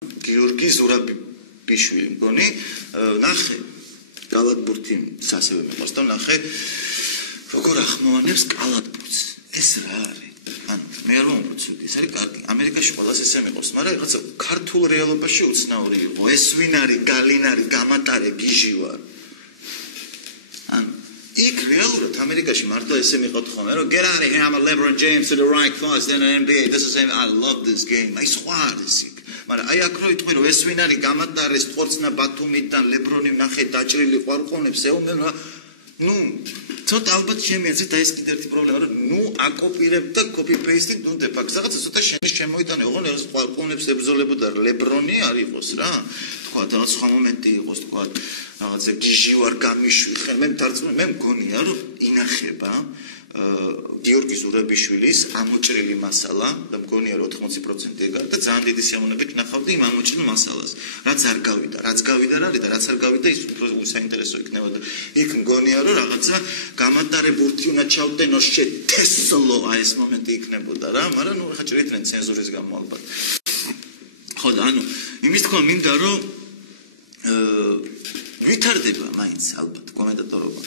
გიორგი ზურაბიშვილი მგონი ნახე კალათბურთი სასევე მეყავს და ნახე როგორ ახმოვანებს კალათბურთს ეს რა არის ანუ მე არ მომწონს ეს არის კარგი ამერიკაში ყველას ესე მეყავს მაგრამ რაღაცა ქართულ რეალობაში უცნაური იყო ეს ვინ არის გალინარი გამატარე გიჟი ვარ ანუ იქ რეალურად ამერიკაში მარტო ესე მეყავთ ხოლმე რომ get out of here I'm a LeBron James to the right cross then an NBA this is I love this game I swear this მაგრამ აი აქ რო იტყვი რომ ეს ვინ არის გამატარე სპორტსნა ბათუმიდან ლებრონი ნახე დაჭრილი ყვარყონებს ეომენ ნუ ცოტა ალბათ შემიაცეთ აი ეს კიდევ ერთი პრობლემა რომ ნუ აკოპირებ და copy paste ნუ დეფაქტ რაღაცა ცოტა შენის შემოიტანე ოღონდ ეს ყვარყონებს ებრძოლებოდა ლებრონი არ იყოს რა თქვა რაღაც სხვა მომენტი იყოს თქვა რაღაცა გიჟი ვარ გამიშვი ხე მე დარწმუნებული მე მგონია რომ ინახება გიორგი ზურაბიშვილის ამოჭრილი მასალა და მგონია რომ 80% ეგ არის და ძალიან დიდი სიამოვნებით ნახავდი იმ ამოჭრილ მასალას რაც არ გავიდა რაც გავიდა რა არის და რაც არ გავიდა ის უფრო საინტერესო იქნება და იქ მგონია რომ რაღაცა გამატარე ბურთი უნდა ჩავტენო შეთესლო აი ეს მომენტი იქნებოდა რა მაგრამ ნუ ხა ჭრიდნენ ცენზურის გამო ალბათ ხო და ანუ იმის თქმა მინდა რომ ვითარდება მაინც ალბათ კომენტატორობა